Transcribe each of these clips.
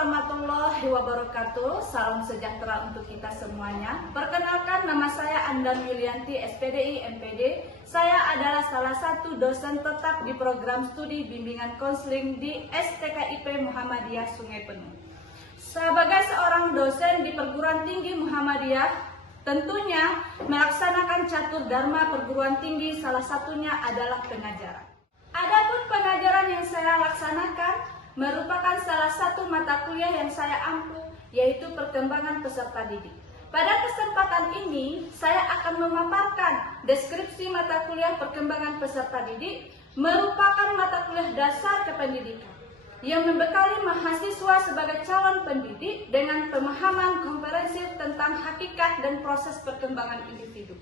warahmatullahi wabarakatuh. Salam sejahtera untuk kita semuanya. Perkenalkan, nama saya Andan Yulianti, SPDI MPD. Saya adalah salah satu dosen tetap di program studi bimbingan konseling di STKIP Muhammadiyah Sungai Penuh. Sebagai seorang dosen di perguruan tinggi Muhammadiyah, tentunya melaksanakan catur dharma perguruan tinggi, salah satunya adalah pengajaran. Adapun pengajaran yang saya laksanakan merupakan salah satu mata kuliah yang saya ampu, yaitu perkembangan peserta didik. Pada kesempatan ini, saya akan memaparkan deskripsi mata kuliah perkembangan peserta didik, merupakan mata kuliah dasar kependidikan yang membekali mahasiswa sebagai calon pendidik dengan pemahaman komprehensif tentang hakikat dan proses perkembangan individu.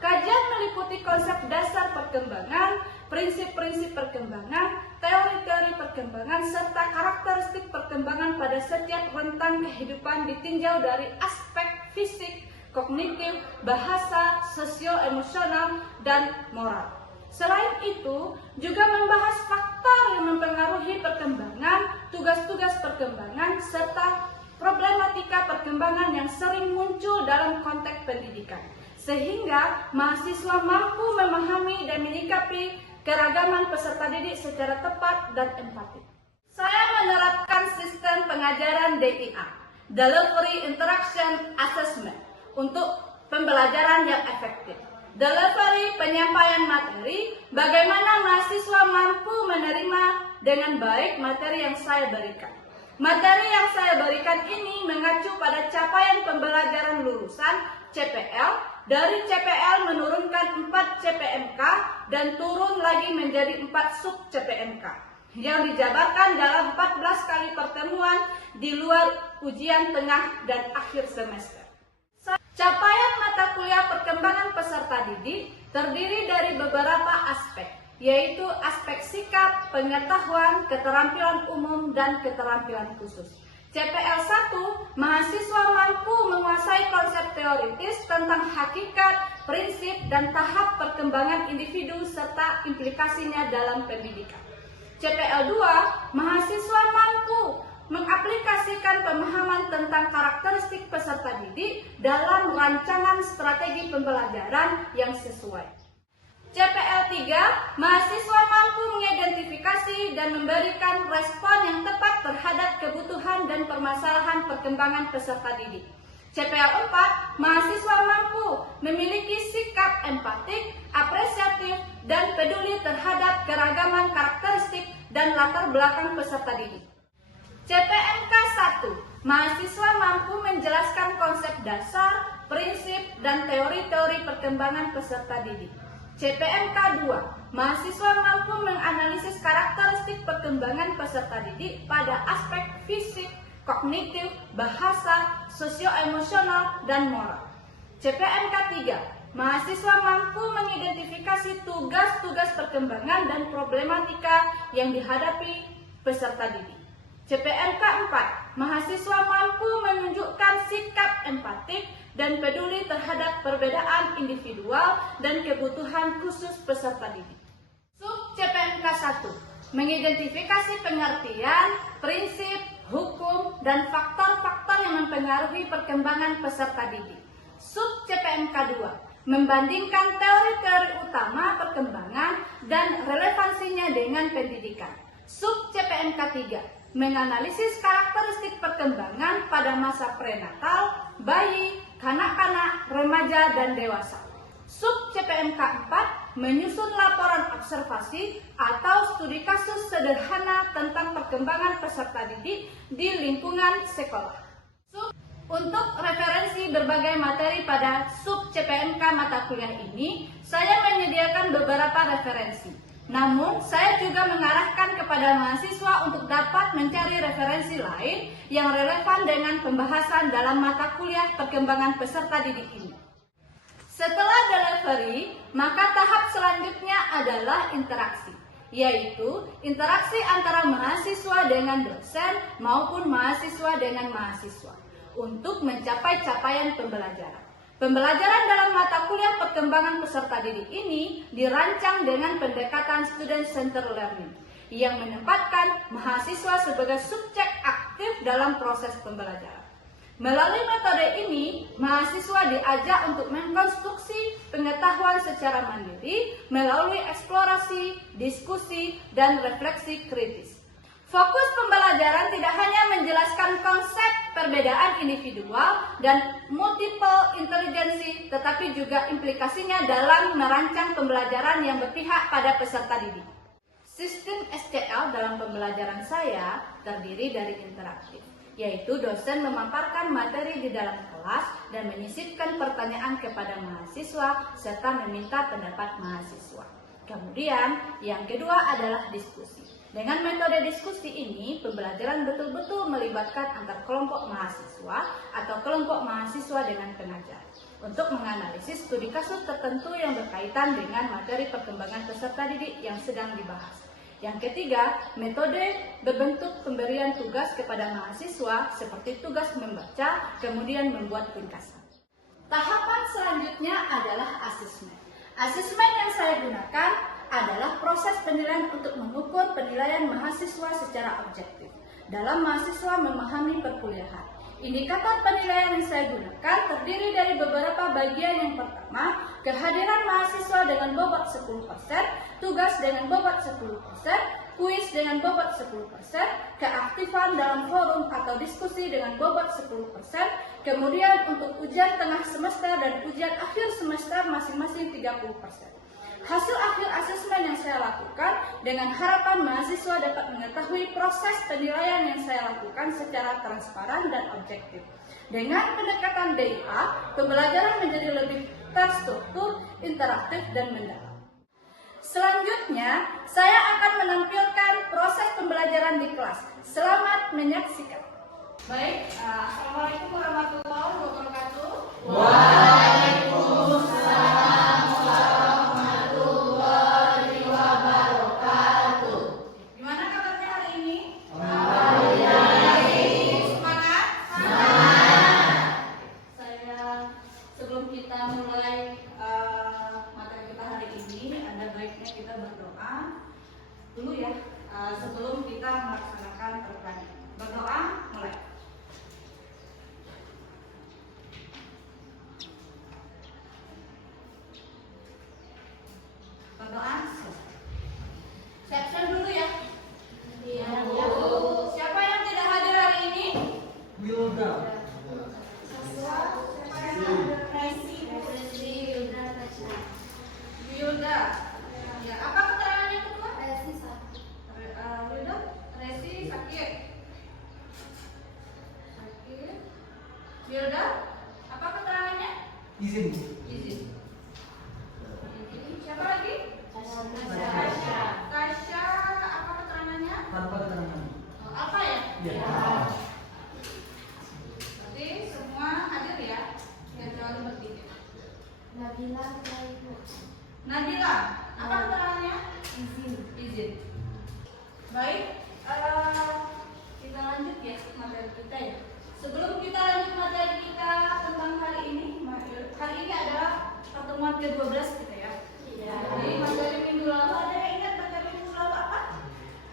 Kajian meliputi konsep dasar perkembangan, prinsip-prinsip perkembangan, teori-teori perkembangan, serta karakteristik perkembangan pada setiap rentang kehidupan ditinjau dari aspek fisik, kognitif, bahasa, sosio-emosional, dan moral. Selain itu, juga membahas faktor yang mempengaruhi perkembangan, tugas-tugas perkembangan, serta problematika perkembangan yang sering muncul dalam konteks pendidikan, sehingga mahasiswa mampu memahami dan menyikapi keragaman peserta didik secara tepat dan empatik. Saya menerapkan sistem pengajaran DIA, Delivery Interaction Assessment, untuk pembelajaran yang efektif. Delivery penyampaian materi, bagaimana mahasiswa mampu menerima dengan baik materi yang saya berikan. Materi yang saya berikan ini mengacu pada capaian pembelajaran lulusan CPL. Dari CPL menurunkan 4 CPMK dan turun lagi menjadi 4 sub CPMK yang dijabarkan dalam 14 kali pertemuan di luar ujian tengah dan akhir semester. Capaian mata kuliah perkembangan peserta didik terdiri dari beberapa aspek, yaitu aspek sikap, pengetahuan, keterampilan umum, dan keterampilan khusus. CPL 1, mahasiswa mampu menguasai konsep teoritis tentang hakikat, prinsip, dan tahap perkembangan individu serta implikasinya dalam pendidikan. CPL 2, mahasiswa mampu mengaplikasikan pemahaman tentang karakteristik peserta didik dalam rancangan strategi pembelajaran yang sesuai. CPL 3, mahasiswa mampu mengidentifikasi dan memberikan respon yang tepat terhadap kebutuhan dan permasalahan perkembangan peserta didik. CPL 4, mahasiswa mampu memiliki sikap empatik, apresiatif, dan peduli terhadap keragaman karakteristik dan latar belakang peserta didik. CPMK 1, mahasiswa mampu menjelaskan konsep dasar, prinsip, dan teori-teori perkembangan peserta didik. CPMK 2, mahasiswa mampu menganalisis karakteristik perkembangan peserta didik pada aspek fisik, kognitif, bahasa, sosio-emosional, dan moral. CPMK 3, mahasiswa mampu mengidentifikasi tugas-tugas perkembangan dan problematika yang dihadapi peserta didik. CPMK 4, mahasiswa mampu menunjukkan sikap empatik dan peduli terhadap perbedaan individual dan kebutuhan khusus peserta didik. Sub CPMK 1, mengidentifikasi pengertian, prinsip, hukum, dan faktor-faktor yang mempengaruhi perkembangan peserta didik. Sub CPMK 2, membandingkan teori-teori utama perkembangan dan relevansinya dengan pendidikan. Sub CPMK 3, menganalisis karakteristik perkembangan pada masa prenatal, bayi, kanak-kanak, remaja, dan dewasa. Sub CPMK 4, menyusun laporan observasi atau studi kasus sederhana tentang perkembangan peserta didik di lingkungan sekolah. Untuk referensi berbagai materi pada sub CPMK mata kuliah ini, saya menyediakan beberapa referensi. Namun, saya juga mengarahkan kepada mahasiswa untuk dapat mencari referensi lain yang relevan dengan pembahasan dalam mata kuliah perkembangan peserta didik ini. Setelah delivery, maka tahap selanjutnya adalah interaksi, yaitu interaksi antara mahasiswa dengan dosen maupun mahasiswa dengan mahasiswa untuk mencapai capaian pembelajaran. Pembelajaran dalam mata kuliah perkembangan peserta didik ini dirancang dengan pendekatan student-centered learning yang menempatkan mahasiswa sebagai subjek aktif aktif dalam proses pembelajaran. Melalui metode ini, mahasiswa diajak untuk mengkonstruksi pengetahuan secara mandiri melalui eksplorasi, diskusi, dan refleksi kritis. Fokus pembelajaran tidak hanya menjelaskan konsep perbedaan individual dan multiple intelijensi, tetapi juga implikasinya dalam merancang pembelajaran yang berpihak pada peserta didik. Sistem STL dalam pembelajaran saya terdiri dari interaktif, yaitu dosen memaparkan materi di dalam kelas dan menyisipkan pertanyaan kepada mahasiswa serta meminta pendapat mahasiswa. Kemudian, yang kedua adalah diskusi. Dengan metode diskusi ini, pembelajaran betul-betul melibatkan antar kelompok mahasiswa atau kelompok mahasiswa dengan pengajar untuk menganalisis studi kasus tertentu yang berkaitan dengan materi perkembangan peserta didik yang sedang dibahas. Yang ketiga, metode berbentuk pemberian tugas kepada mahasiswa seperti tugas membaca, kemudian membuat ringkasan. Tahapan selanjutnya adalah asesmen. Asesmen yang saya gunakan adalah proses penilaian untuk mengukur penilaian mahasiswa secara objektif dalam mahasiswa memahami perkuliahan. Indikator penilaian yang saya gunakan terdiri dari beberapa bagian. Yang pertama, kehadiran mahasiswa dengan bobot 10%, tugas dengan bobot 10%, kuis dengan bobot 10%, keaktifan dalam forum atau diskusi dengan bobot 10%, kemudian untuk ujian tengah semester dan ujian akhir semester masing-masing 30%. Hasil akhir asesmen yang saya lakukan dengan harapan mahasiswa dapat mengetahui proses penilaian yang saya lakukan secara transparan dan objektif. Dengan pendekatan DIA, pembelajaran menjadi lebih terstruktur, interaktif, dan mendalam. Selanjutnya, saya akan menampilkan proses pembelajaran di kelas. Selamat menyaksikan. Baik, Assalamualaikum warahmatullahi wabarakatuh. Waalaikumsalam. Dulu ya, sebelum kita melaksanakan program. Berdoa, mulai. Berdoa, siap-siap dulu ya. Iya, Bu. Siapa yang tidak hadir hari ini? Wilda. Wilda. Ya, apa keterangannya kedua? Resi sakit. Wilda, apa keterangannya? Izin. Siapa lagi? Tasya, apa keterangannya? Tanpa keterangan. Apa ya? Ya. Berarti semua hadir ya? Kecuali bertiga. Nabila, apa keterangannya? Izin. Baik, kita lanjut ya materi kita ya. Sebelum kita lanjut materi kita tentang hari ini adalah pertemuan ke-12 kita ya. Iya. Jadi materi minggu lalu ada yang ingat materi minggu lalu apa?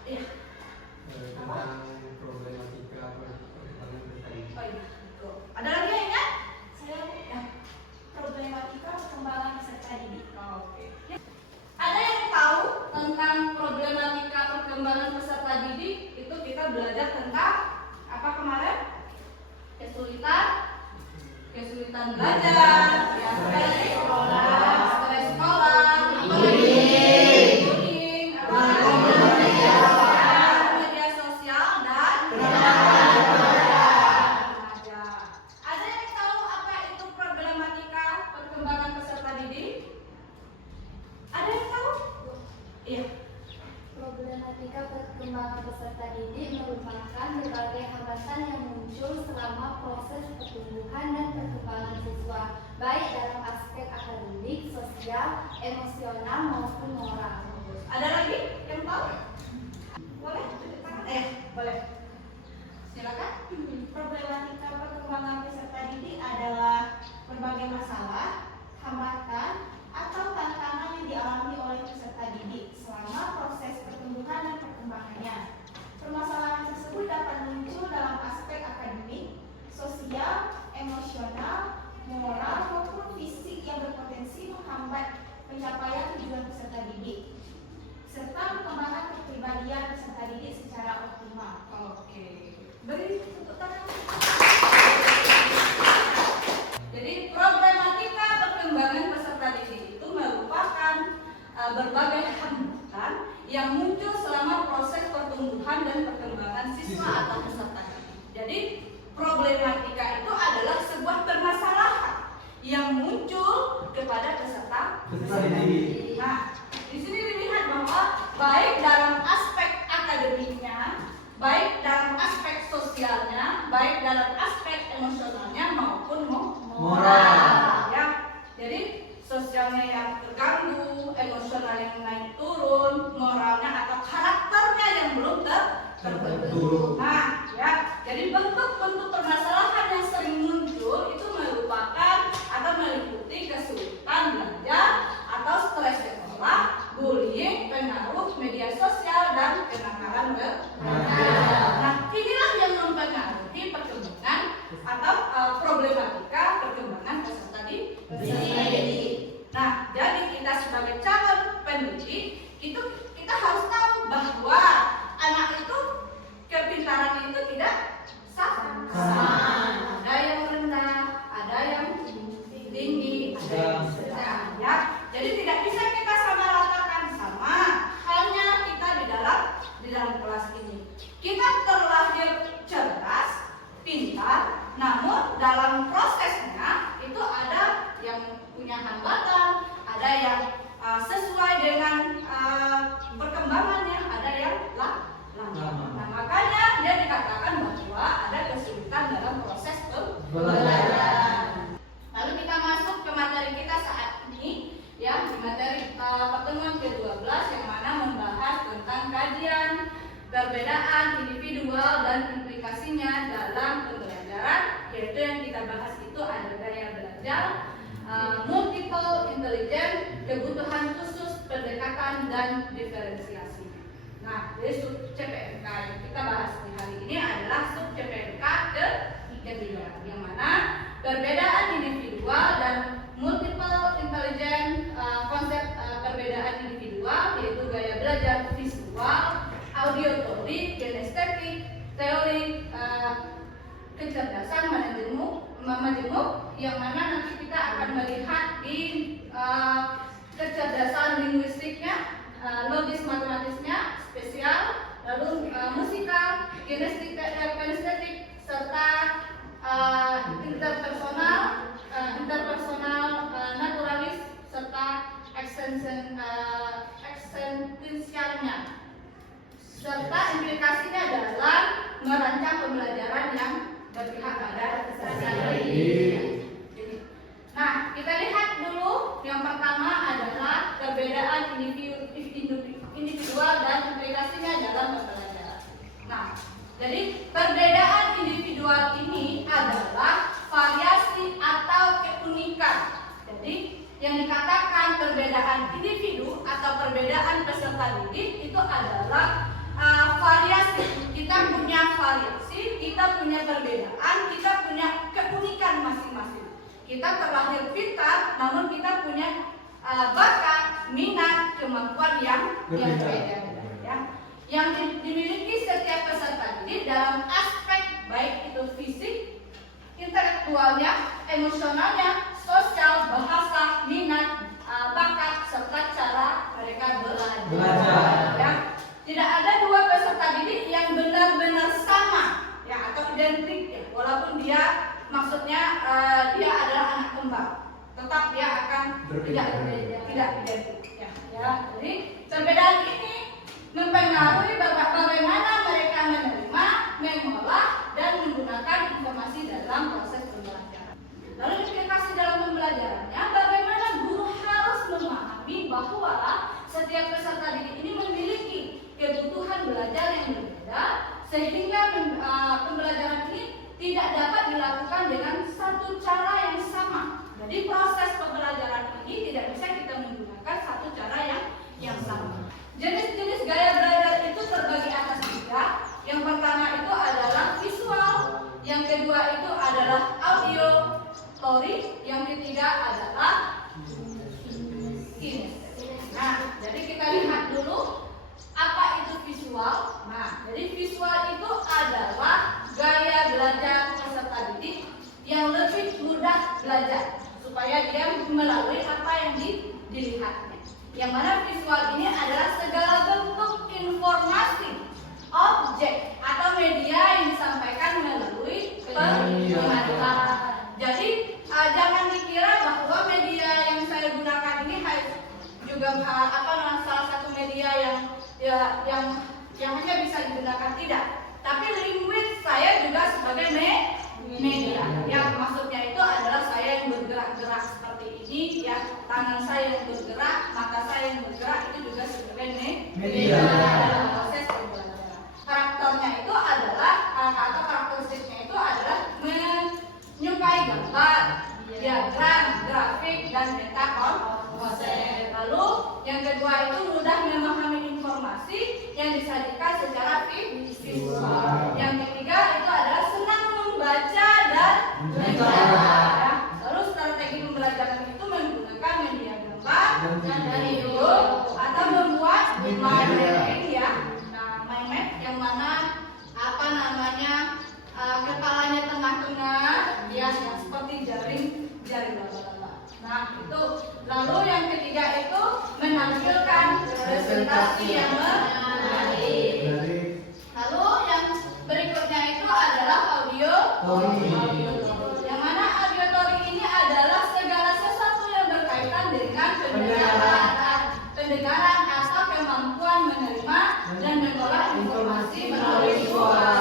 Iya. Tentang problematika perkembangan peserta didik. Oh iya. Ada lagi yang ingat? Saya ya, problematika perkembangan peserta didik. Oke. Ada yang tahu tentang problematika perkembangan peserta didik? Itu kita belajar tentang apa kemarin? Kesulitan belajar, ya, stres sekolah, bullying, media sosial dan remaja. Ada yang tahu apa itu problematika perkembangan peserta didik? Ada yang tahu? Iya. Problematika perkembangan peserta didik merupakan berbagai hambatan yang muncul selama proses pertumbuhan dan perkembangan siswa, baik dalam aspek akademik, sosial, emosional maupun moral. Ada lagi yang tahu? Boleh? Boleh. Silakan. Problematika perkembangan peserta didik adalah berbagai masalah, hambatan, atau tantangan yang dialami oleh peserta didik selama proses pertumbuhan dan perkembangannya. Permasalahan tersebut dapat muncul dalam secara optimal. Oke, beri tepuk tangan. Jadi problematika perkembangan peserta didik itu merupakan berbagai hambatan yang muncul selama proses pertumbuhan dan perkembangan siswa atau peserta didik. Jadi problematika itu adalah sebuah permasalahan yang muncul kepada peserta didik. Nah, di sini dilihat bahwa baik dalam aspek akademiknya, baik dalam aspek sosialnya, baik dalam aspek emosionalnya maupun moral. Ya, jadi sosialnya yang terganggu, emosional yang naik turun, moralnya atau karakternya yang belum terbentuk. Nah, ya, jadi bentuk-bentuk permasalahan yang sering muncul itu merupakan atau meliputi kesulitan belajar atau stres sekolah, bullying, pengaruh media sosial dan kenakalan remaja. Nah, inilah yang mempengaruhi perkembangan atau problematika perkembangan peserta didik. Nah, jadi kita sebagai calon pendidik itu kita harus tahu bahwa anak itu kepintaran itu tidak sama. Ada yang rendah, ada yang tinggi, ada yang sedang. Ya, jadi tidak bisa kita samaratakan sama halnya kita di dalam kelas ini. Kita terlahir cerdas, pintar, namun dalam prosesnya itu ada yang punya hambatan, ada yang sesuai dengan perkembangannya, ada yang lama. Nah, makanya dia dikatakan bahwa ada kesulitan dalam proses pembelajaran. Lalu kita masuk ke materi kita saat ini, ya, di materi pertemuan ke-12 yang mana membahas tentang kajian perbedaan individual dan implikasinya dalam pembelajaran, yaitu yang kita bahas itu ada gaya belajar, multiple intelligence, kebutuhan khusus, pendekatan dan diferensiasi. Nah, dari sub CPNK yang kita bahas di hari ini adalah sub CPNK ketiga, yang mana perbedaan individual dan multiple intelligence, konsep perbedaan individual yaitu gaya belajar visual, auditory, kinestetik, teori kecerdasan majemuk, yang mana nanti kita akan melihat di kecerdasan linguistiknya, logis matematisnya, spesial, lalu musikal, kinestetik, serta interpersonal, naturalis, serta eksistensialnya, serta implikasinya dalam merancang pembelajaran yang berpihak pada peserta didik. Nah, kita lihat dulu yang pertama adalah perbedaan individual dan implikasinya dalam pembelajaran. Nah, jadi perbedaan individual ini adalah variasi atau keunikan. Jadi yang dikatakan perbedaan individu atau perbedaan peserta didik itu adalah variasi. Kita punya variasi, kita punya perbedaan, kita punya keunikan masing-masing. Kita terlahir pintar, namun kita punya bakat, minat, kemampuan yang berbeda. Ya. Yang dimiliki setiap peserta didik dalam aspek baik itu fisik, intelektualnya, emosionalnya, sosial, bahasa, minat, bakat, serta cara mereka belajar. Ya. Tidak ada dua peserta didik yang benar-benar sama, ya, atau identik, ya, walaupun dia maksudnya dia adalah anak kembar, tetap dia akan tidak identik. Ya. Jadi perbedaan ini mempengaruhi bagaimana mereka menerima, mengolah, dan menggunakan informasi dalam proses pembelajaran. Lalu implikasi dalam pembelajarannya, bagaimana guru harus memahami bahwa setiap peserta didik ini memiliki kebutuhan belajar yang berbeda, sehingga pembelajaran ini tidak dapat dilakukan dengan satu cara yang sama. Jadi proses pembelajaran ini tidak bisa kita menggunakan satu cara yang sama. Jenis-jenis gaya belajar itu terbagi atas 3. Yang pertama itu adalah visual, yang kedua itu adalah auditory, yang ketiga adalah kinestetik. Nah, jadi kita lihat dulu apa itu visual. Nah, jadi ya yang hanya bisa digunakan tidak, tapi linguist saya juga sebagai media. Ya, maksudnya itu adalah saya yang bergerak-gerak seperti ini, ya, tangan saya yang bergerak, mata saya yang bergerak, itu juga sebagai media dalam proses pembelajaran. Karakternya itu adalah atau karakteristiknya itu adalah menyukai gambar, diagram, grafik, dan meta konsep. Lalu yang kedua itu mudah memahami informasi yang disajikan secara visual. Yang ketiga itu adalah senang membaca dan mencatat. Ya. Lalu strategi pembelajaran itu menggunakan media gambar dan video atau membuat mind mapping, ya. Nah, mind map yang mana apa namanya kepalanya tengah-tengah, ya, seperti jaring laba-laba. Nah, itu. Lalu yang ketiga itu menampilkan presentasi yang menarik. Lalu yang berikutnya itu adalah audio. Yang mana auditory ini adalah segala sesuatu yang berkaitan dengan pendengaran atau kemampuan menerima dan mengolah informasi melalui suara.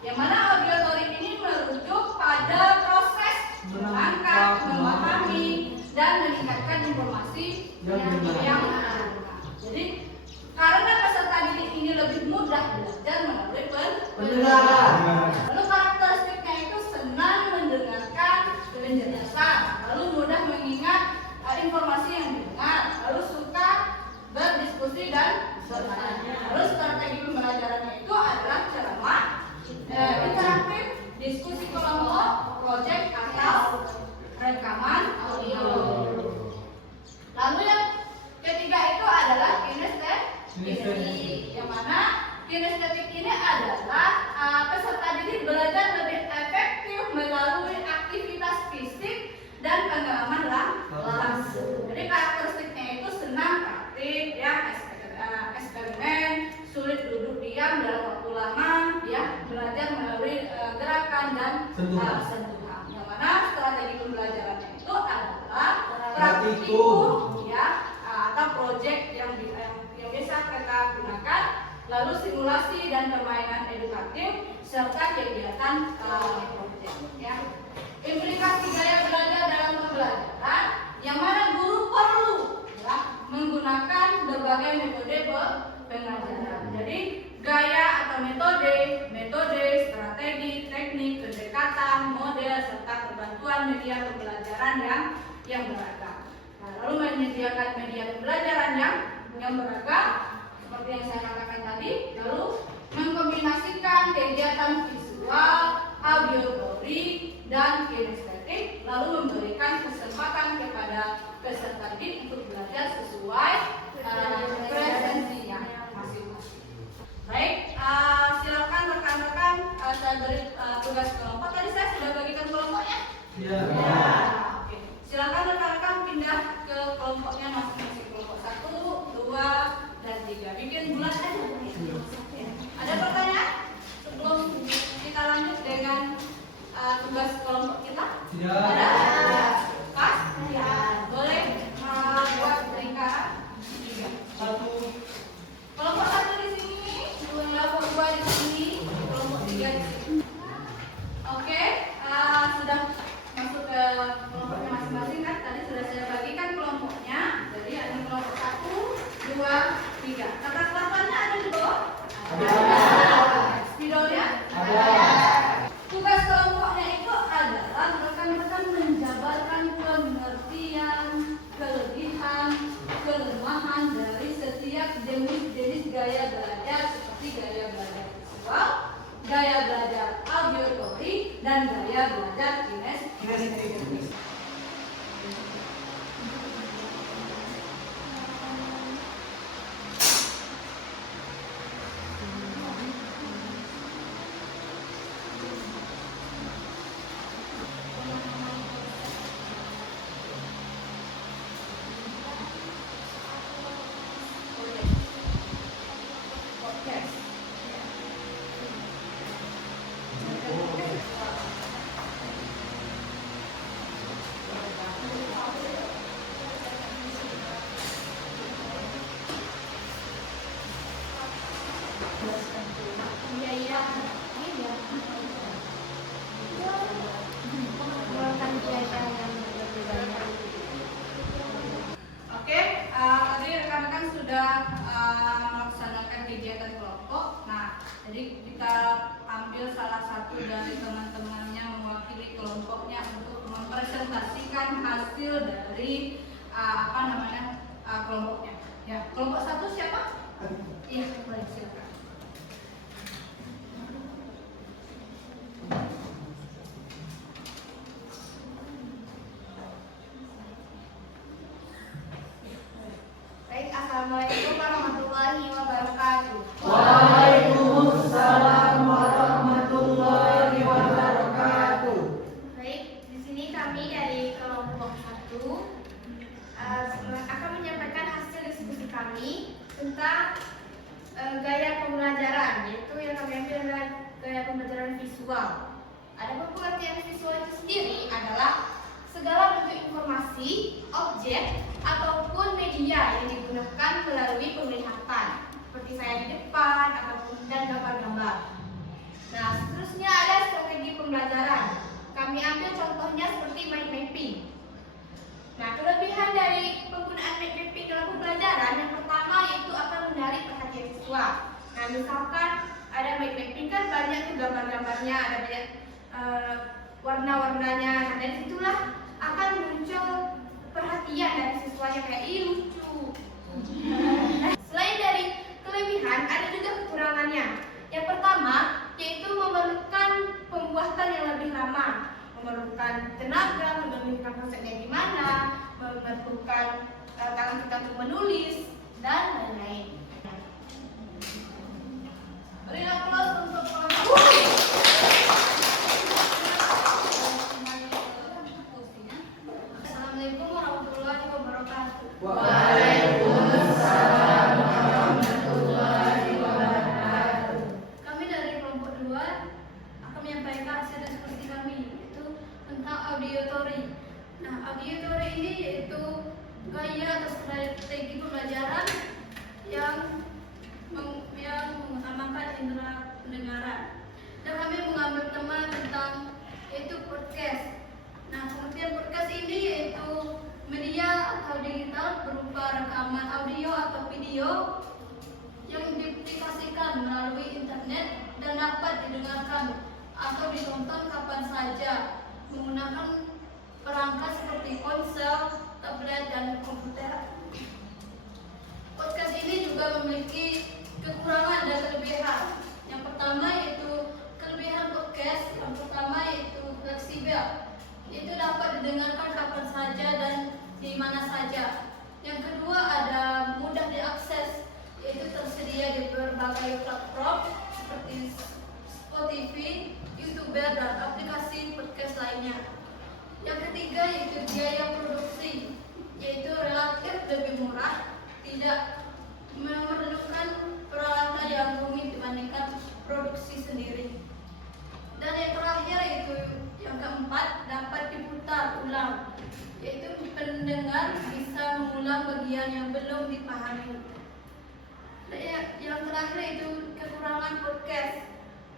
Yang mana auditory ini merujuk pada proses menangkap, memahami, dan meningkatkan informasi yang benar. Jadi karena peserta didik ini lebih mudah belajar melalui pendengaran. Lalu karakteristiknya itu senang mendengarkan penjelasan, lalu mudah mengingat informasi yang didengar, lalu suka berdiskusi dan bertanya. Lalu strategi pembelajarannya itu adalah ceramah, interaktif, diskusi kelompok, proyek atau rekaman audio. Lalu yang ketiga itu adalah kinestetik, yang mana kinestetik ini adalah peserta didik belajar lebih efektif melalui aktivitas fisik dan pengalaman langsung. Jadi karakteristiknya itu senang praktik, ya, eksperimen, sulit duduk diam dalam waktu lama, ya, belajar melalui gerakan dan sentuhan. Yang mana strategi pembelajarannya itu adalah praktikum, ya, atau proyek yang bisa kita gunakan, lalu simulasi dan permainan edukatif serta kegiatan proyek, ya. Implikasi gaya belajar dalam pembelajaran, yang mana guru perlu, ya, menggunakan berbagai metode pengajaran. Jadi gaya atau metode, strategi, teknik, pendekatan, model serta kebantuan media pembelajaran yang beragam. Nah, lalu menyediakan media pembelajaran yang beragam seperti yang saya katakan tadi, lalu mengkombinasikan kegiatan visual, auditory, dan kinestetik, lalu memberikan kesempatan kepada peserta didik untuk belajar sesuai presensinya masing-masing. Baik, silakan rekan-rekan, saya beri tugas kelompok. Tadi saya sudah bagikan kelompoknya. Ya. Oke. Silakan rekan-rekan pindah ke kelompoknya masing-masing, kelompok 1, 2, dan 3. Bikin bulat aja. Ada pertanyaan sebelum kita lanjut dengan tugas kelompok kita? Tidak. Ada? Pas? Ya. Boleh buat lingkaran 3. 1. Kelompok 1 di sini, kelompok 2 di sini, kelompok 3 di sini. Oke, sudah masuk ke kelompoknya masing-masing kan? Tadi sudah saya bagikan kelompoknya. Jadi ada kelompok 1, 2, 3. Kata kelapannya ada di bawah? Ada. Spidolnya? Ada. Tugas kelompoknya itu adalah rekan-rekan menjabarkan pengertian, kelebihan, kelemahan dari setiap jenis gaya belajar seperti gaya belajar visual, gaya belajar auditory, dan gaya belajar kinestetik. biaya ini ya mengeluarkan biaya yang lebih banyak. Oke, tadi rekan-rekan sudah melaksanakan kegiatan kelompok. Nah, jadi kita ambil salah satu dari teman-temannya mewakili kelompoknya untuk mempresentasikan hasil dari kelompoknya. Ya, kelompok satu siapa? Iya, boleh silakan. Baik, assalamualaikum warahmatullahi wabarakatuh. Waalaikumsalam warahmatullahi wabarakatuh. Baik, di sini kami dari kelompok 1 akan menyampaikan hasil diskusi kami tentang gaya pembelajaran, yaitu yang kami ambil adalah gaya pembelajaran visual. Adapun pengertian visual itu sendiri adalah segala bentuk informasi, objek, ataupun media yang digunakan melalui penglihatan, seperti saya di depan ataupun dan gambar-gambar. Nah, seterusnya ada strategi pembelajaran. Kami ambil contohnya seperti mind mapping. Nah, kelebihan dari penggunaan mind mapping dalam pembelajaran yang pertama yaitu akan menarik perhatian siswa. Nah, misalkan ada mind mapping kan banyak tuh gambar-gambarnya, ada banyak warna-warnanya. Nah, dari situlah akan muncul perhatian dari siswanya kayak ih lucu. Selain dari kelebihan, ada juga kekurangannya. Yang pertama yaitu memerlukan pembuatan yang lebih lama, memerlukan tenaga, memerlukan konsepnya gimana, memerlukan tangan kita untuk menulis dan lain-lain. Berilah aplaus untuk kelompok. Assalamualaikum warahmatullahi wabarakatuh. Waalaikumsalam warahmatullahi wabarakatuh. Kami dari kelompok 2 akan menyampaikan hasil diskusi kami yaitu tentang auditory. Nah, auditory ini yaitu gaya atau strategi pembelajaran yang mengutamakan indera pendengaran. Dan kami mengambil tema tentang yaitu podcast. Nah, pengertian podcast ini yaitu media atau digital berupa rekaman audio atau video yang diaplikasikan melalui internet dan dapat didengarkan atau ditonton kapan saja menggunakan perangkat seperti ponsel, tablet, dan komputer. Podcast ini juga memiliki kekurangan dan kelebihan. Yang pertama yaitu kelebihan podcast. Yang pertama yaitu fleksibel. Itu dapat didengarkan kapan saja dan di mana saja. Yang kedua ada mudah diakses, yaitu tersedia di berbagai platform seperti Spotify, YouTuber, dan aplikasi podcast lainnya. Yang ketiga yaitu biaya produksi, yaitu relatif lebih murah, tidak memerlukan peralatan yang rumit dibandingkan produksi sendiri. Dan yang terakhir yaitu yang keempat dapat diputar ulang, yaitu pendengar bisa mengulang bagian yang belum dipahami. Dan yang terakhir itu kekurangan podcast.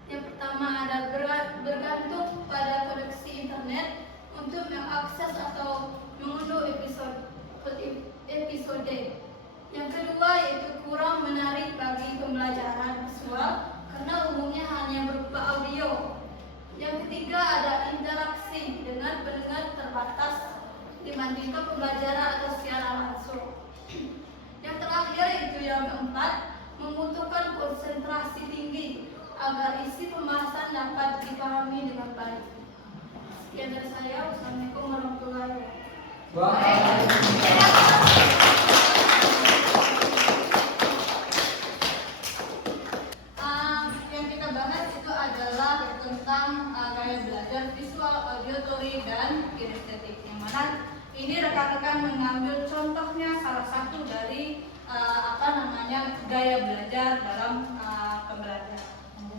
Yang pertama ada bergantung pada koneksi internet untuk mengakses atau mengunduh episode. Yang kedua yaitu kurang menarik bagi pembelajaran visual karena umumnya hanya berupa audio. Yang ketiga ada interaksi dengan pendengar terbatas dibandingkan pembelajaran atau secara langsung. Yang terakhir yaitu yang keempat membutuhkan konsentrasi tinggi agar isi pembahasan dapat dipahami dengan baik. Sekian dari saya. Wassalamualaikum warahmatullahi wabarakatuh. Yang kita bahas itu adalah tentang gaya belajar visual, auditory, dan kinestetik. Yang mana ini rekan-rekan mengambil contohnya salah satu dari gaya belajar dalam pembelajaran.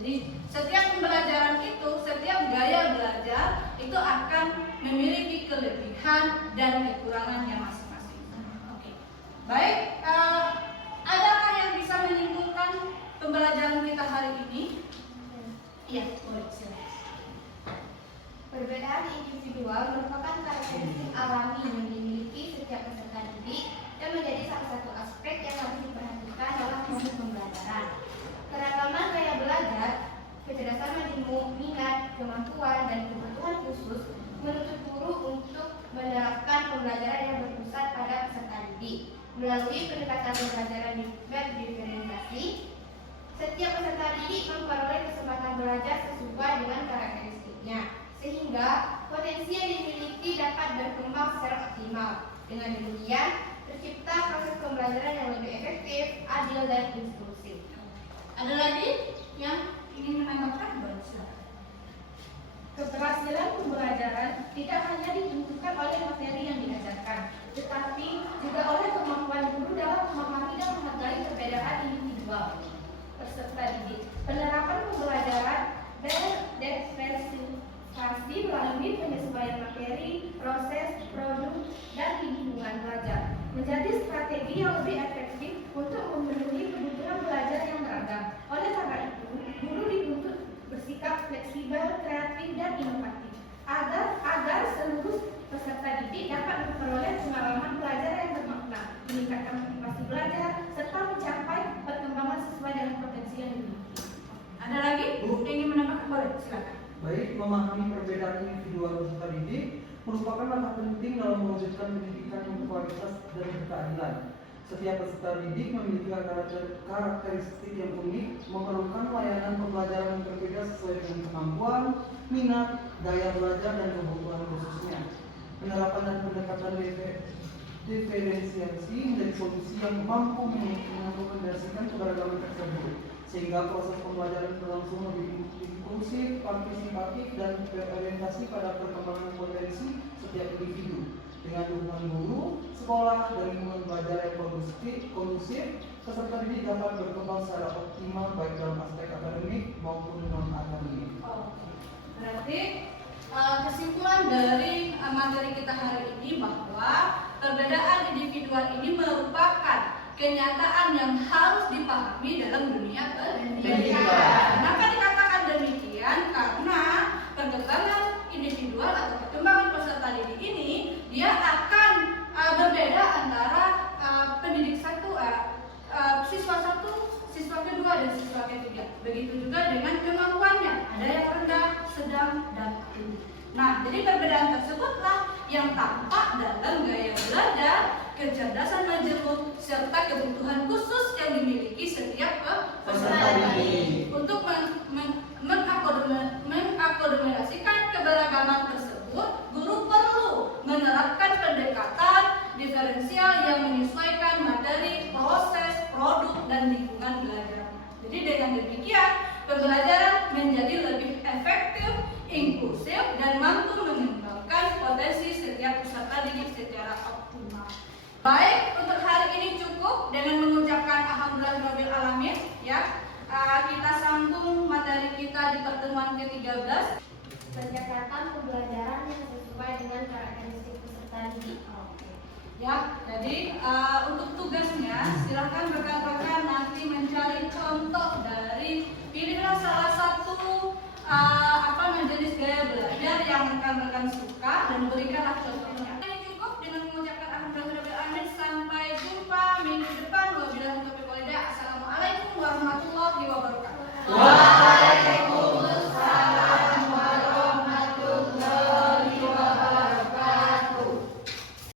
Jadi setiap pembelajaran itu, setiap gaya belajar itu akan memiliki kelebihan dan kekurangannya masing-masing. Oke. Baik, adakah yang bisa menyimpulkan pembelajaran pembelajaran kita hari ini? Iya, boleh silakan. Perbedaan individual merupakan karakteristik alami yang dimiliki setiap peserta didik dan menjadi salah satu aspek yang harus diperhatikan dalam proses pembelajaran. Keragaman gaya belajar, kecerdasan minat, kemampuan, dan kebutuhan khusus menuntut guru untuk menerapkan pembelajaran yang berpusat pada peserta didik. Melalui pendekatan pembelajaran diferensiasi, setiap peserta didik memperoleh kesempatan belajar sesuai dengan karakteristiknya, sehingga potensi yang dimiliki dapat berkembang secara optimal. Dengan demikian, tercipta proses pembelajaran yang lebih efektif, adil, dan inklusif. Ada lagi yang ingin menambahkan? Boleh silakan. Keberhasilan pembelajaran tidak hanya ditentukan oleh materi yang diajarkan, tetapi juga oleh kemampuan guru dalam memahami dan menghargai perbedaan individual peserta didik. Penerapan pembelajaran dan diversifikasi melalui penyesuaian materi, proses, produk, dan lingkungan belajar menjadi strategi yang lebih efektif untuk memenuhi kebutuhan belajar yang beragam. Oleh karena itu, guru dituntut bersikap fleksibel, kreatif, dan inovatif agar seluruh peserta didik dapat memperoleh pengalaman belajar yang bermakna, meningkatkan motivasi belajar, serta mencapai perkembangan sesuai dengan potensi yang dimiliki. Ada lagi yang ingin menambahkan? Boleh silakan. Baik, memahami perbedaan individual peserta didik merupakan langkah penting dalam mewujudkan pendidikan yang berkualitas dan berkeadilan. Setiap peserta didik memiliki karakteristik yang unik, memerlukan layanan pembelajaran yang berbeda sesuai dengan kemampuan, minat, gaya belajar, dan kebutuhan khususnya. Penerapan dan pendekatan diferensiasi menjadi solusi yang mampu mengakomodasikan keberagaman tersebut, sehingga proses pembelajaran berlangsung lebih inklusif, partisipatif, dan berorientasi pada perkembangan potensi setiap individu. Dengan dukungan guru, sekolah, dan lingkungan belajar yang kondusif, peserta didik dapat berkembang secara optimal baik dalam aspek akademik maupun non-akademik. Berarti kesimpulan dari materi kita hari ini bahwa perbedaan individual ini merupakan kenyataan yang harus dipahami dalam dunia pendidikan. Kenapa dikatakan demikian? Karena perkembangan individual atau perkembangan peserta didik ini dia akan berbeda antara pendidik siswa satu, siswa kedua, dan siswa ketiga. Begitu juga dengan kemampuannya, ada yang rendah, sedang, dan tinggi. Nah, jadi perbedaan tersebutlah yang tampak dalam gaya belajar, kecerdasan majemuk, serta kebutuhan khusus yang dimiliki setiap peserta didik. Untuk mengakomodasikan keberagaman tersebut, guru perlu menerapkan pendekatan diferensial yang menyesuaikan materi, proses, produk, dan lingkungan belajar. Jadi dengan demikian, pembelajaran menjadi lebih efektif, inklusif, dan mampu mengembangkan potensi setiap peserta didik secara optimal. Baik, untuk hari ini cukup dengan mengucapkan alhamdulillahirabbil alamin ya. Kita sambung materi kita di pertemuan ke-13. Pendekatan pembelajaran yang sesuai dengan karakteristik peserta didik. Ya, jadi untuk tugasnya silakan rekan-rekan nanti mencari contoh dari pilihlah salah satu jenis gaya belajar yang rekan-rekan suka dan berikanlah contoh